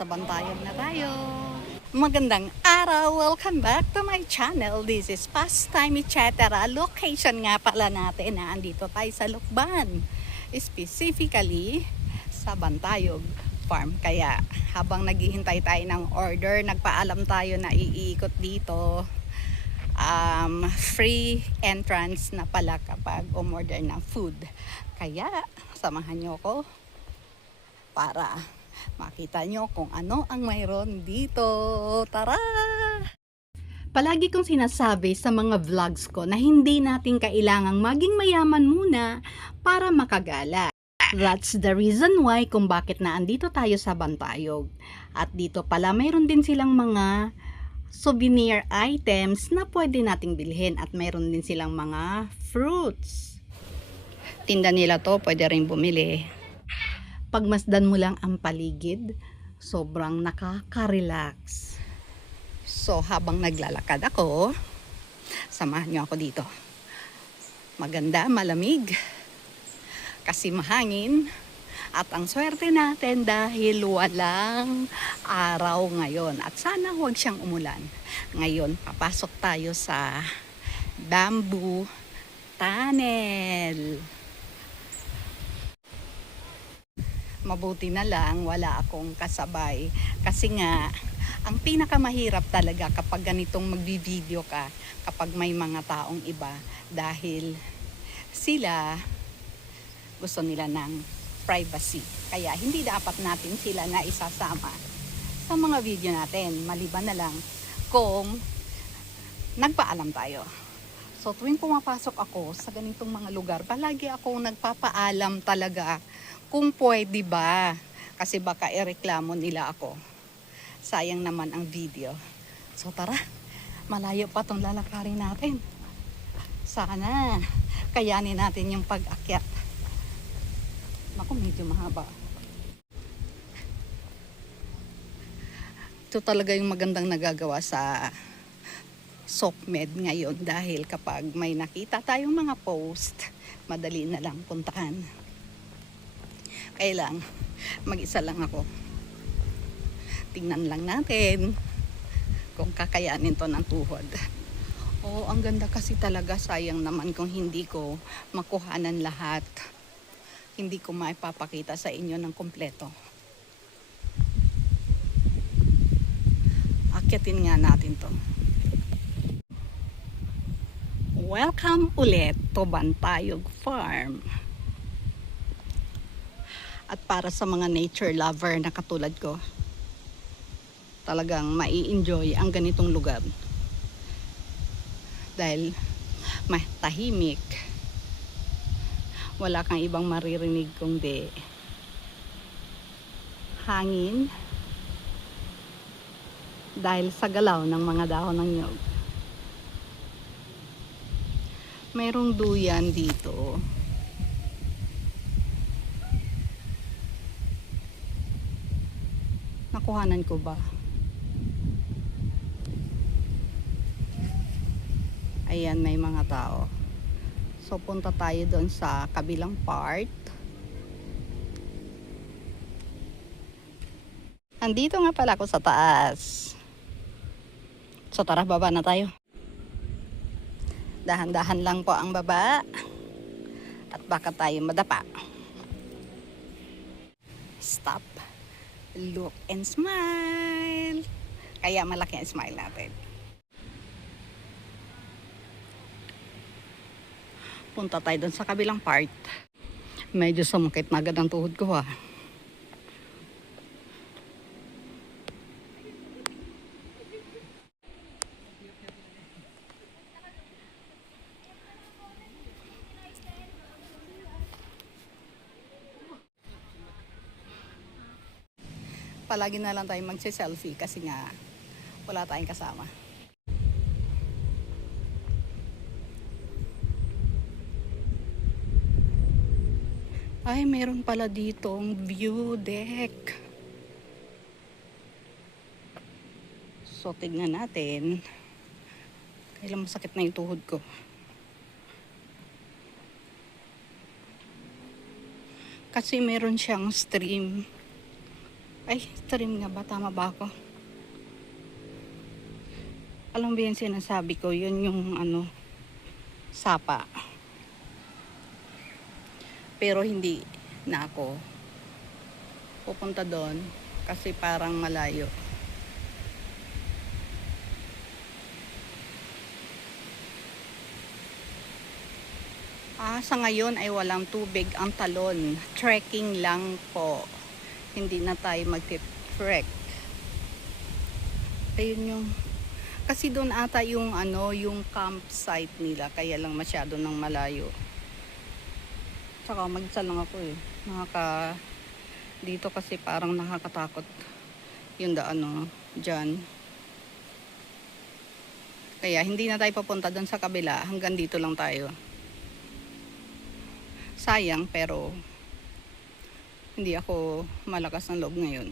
nasa Bantayan na tayo. Magandang araw! Welcome back to my channel. This is Pastime Etc. Location nga pala natin na andito tayo sa Lukban. Specifically sa Bantayog Farm. Kaya habang naghihintay tayo ng order, nagpaalam tayo na iikot dito. Free entrance na pala kapag umorder ng food. Kaya samahan nyo ko para makita nyo kung ano ang mayroon dito. Tara! Palagi kong sinasabi sa mga vlogs ko na hindi natin kailangang maging mayaman muna para makagala. That's the reason why kung bakit naandito tayo sa Bantayog. At dito pala mayroon din silang mga souvenir items na pwede nating bilhin at mayroon din silang mga fruits. Tinda nila to, pwede rin bumili. Pagmasdan mo lang ang paligid, sobrang nakaka-relax. So habang naglalakad ako, samahan niyo ako dito. Maganda, malamig, kasi mahangin. At ang swerte natin dahil walang araw ngayon. At sana huwag siyang umulan. Ngayon, papasok tayo sa bamboo tunnel. Mabuti na lang wala akong kasabay. Kasi nga, ang pinakamahirap talaga kapag ganitong magbi-video ka, kapag may mga taong iba. Dahil sila gusto nila ng privacy. Kaya hindi dapat natin sila na isasama sa mga video natin. Maliban na lang kung nagpaalam tayo. So tuwing pumapasok ako sa ganitong mga lugar, palagi akong nagpapaalam talaga kung pwede ba. Kasi baka ireklamo nila ako. Sayang naman ang video. So tara, malayo pa itong lalakarin natin. Sana kayanin natin yung pag-akyat. Naku, medyo mahaba. Ito talaga yung magandang nagagawa sa SOCMED ngayon dahil kapag may nakita tayong mga post, madali na lang puntahan. Kaya lang, mag-isa lang ako. Tingnan lang natin kung kakayanin to ng tuhod. Oh, ang ganda kasi talaga. Sayang naman kung hindi ko makuhanan lahat. Hindi ko maipapakita sa inyo ng kompleto. Akyatin nga natin to. Welcome ulit to Bantayog Farm. At para sa mga nature lover na katulad ko, talagang mai-enjoy ang ganitong lugar. Dahil tahimik. Wala kang ibang maririnig kundi hangin dahil sa galaw ng mga dahon ng nyog. Mayroong duyan dito. Nakuhanan ko ba? Ayan, may mga tao. So punta tayo doon sa kabilang part. Andito nga pala ako sa taas. So tara, baba na tayo. Dahan-dahan lang po ang baba. At baka tayo madapa. Stop. Look and smile. Kaya malaki ang smile natin. Punta tayo doon sa kabilang part. Medyo sumakit na agad ang tuhod ko ha. Palagi na lang tayo magse-selfie kasi nga wala tayong kasama. Ay, meron pala ditong view deck. So, tignan natin. Kailan masakit na yung tuhod ko. Kasi meron siyang stream. Ay, trim nga ba? Tama ba ako? Alam ba yung sinasabi ko? Yun yung ano, sapa. Pero hindi na ako pupunta doon kasi parang malayo. Sa ngayon ay walang tubig ang talon. Trekking lang po. Hindi na tayo mag-trek. Ayun yung kasi doon ata yung ano, yung campsite nila kaya lang masyado ng malayo. Tsaka mag-isa lang ako eh. Dito kasi parang nakakatakot yung daan no, dyan. Kaya hindi na tayo papunta doon sa kabila. Hanggang dito lang tayo. Sayang pero hindi ako malakas ng loob ngayon.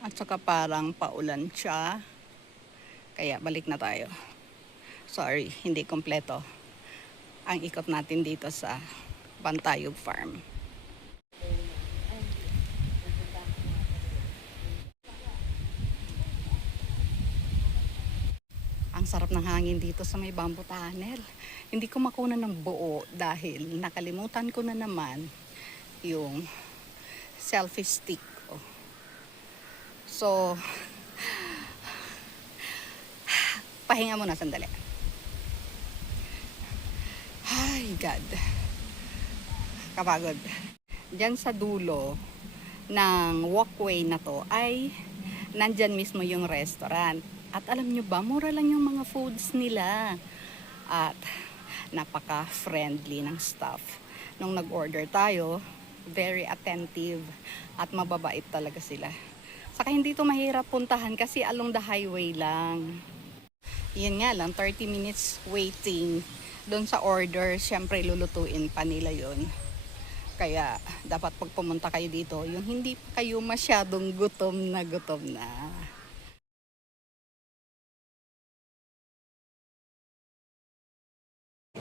At saka parang paulan siya. Kaya balik na tayo. Sorry, hindi kompleto ang ikot natin dito sa Bantayog Farm. Ang sarap ng hangin dito sa may bamboo tunnel. Hindi ko makunan ng buo dahil nakalimutan ko na naman yung selfie stick ko. So, pahinga muna sandali. Ay, God. Kapagod. Diyan sa dulo ng walkway na to ay nandyan mismo yung restaurant. At alam nyo ba, mura lang yung mga foods nila. At napaka-friendly ng staff. Nung nag-order tayo, very attentive at mababait talaga sila. Saka hindi to mahirap puntahan kasi along the highway lang. Yun nga lang, 30 minutes waiting. Doon sa order, syempre lulutuin pa nila yun. Kaya dapat pag pumunta kayo dito, yung hindi pa kayo masyadong gutom na gutom na.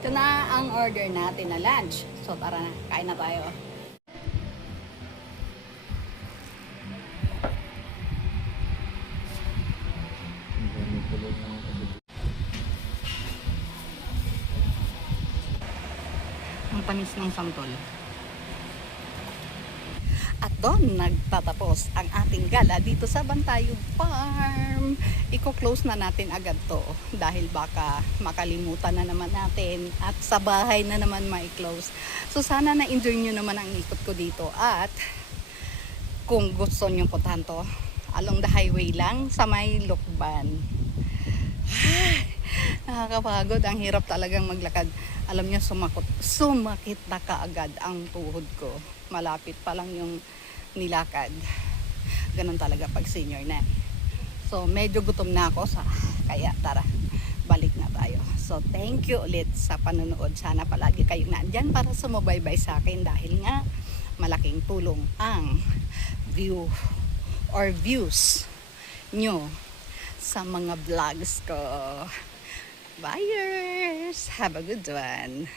Ito na ang order natin na lunch. So tara na, kain na tayo. Ang tamis ng santol. At doon nagtatapos ang ating gala dito sa Bantayog Farm. Iko-close na natin agad to dahil baka makalimutan na naman natin at sa bahay na naman ma-close. So sana na-enjoy nyo naman ang ikot ko dito at kung gusto nyo puntahan to, along the highway lang sa may Lukban. Nakakapagod, ang hirap talagang maglakad. Alam niyo, sumakit na kaagad ang tuhod ko. Malapit pa lang yung nilakad. Ganun talaga pag senior na. So medyo gutom na ako kaya tara, balik na tayo. So thank you ulit sa panonood. Sana palagi kayong nandyan para sumubaybay sa akin dahil nga malaking tulong ang view or views nyo sa mga vlogs ko. Buyers, have a good one.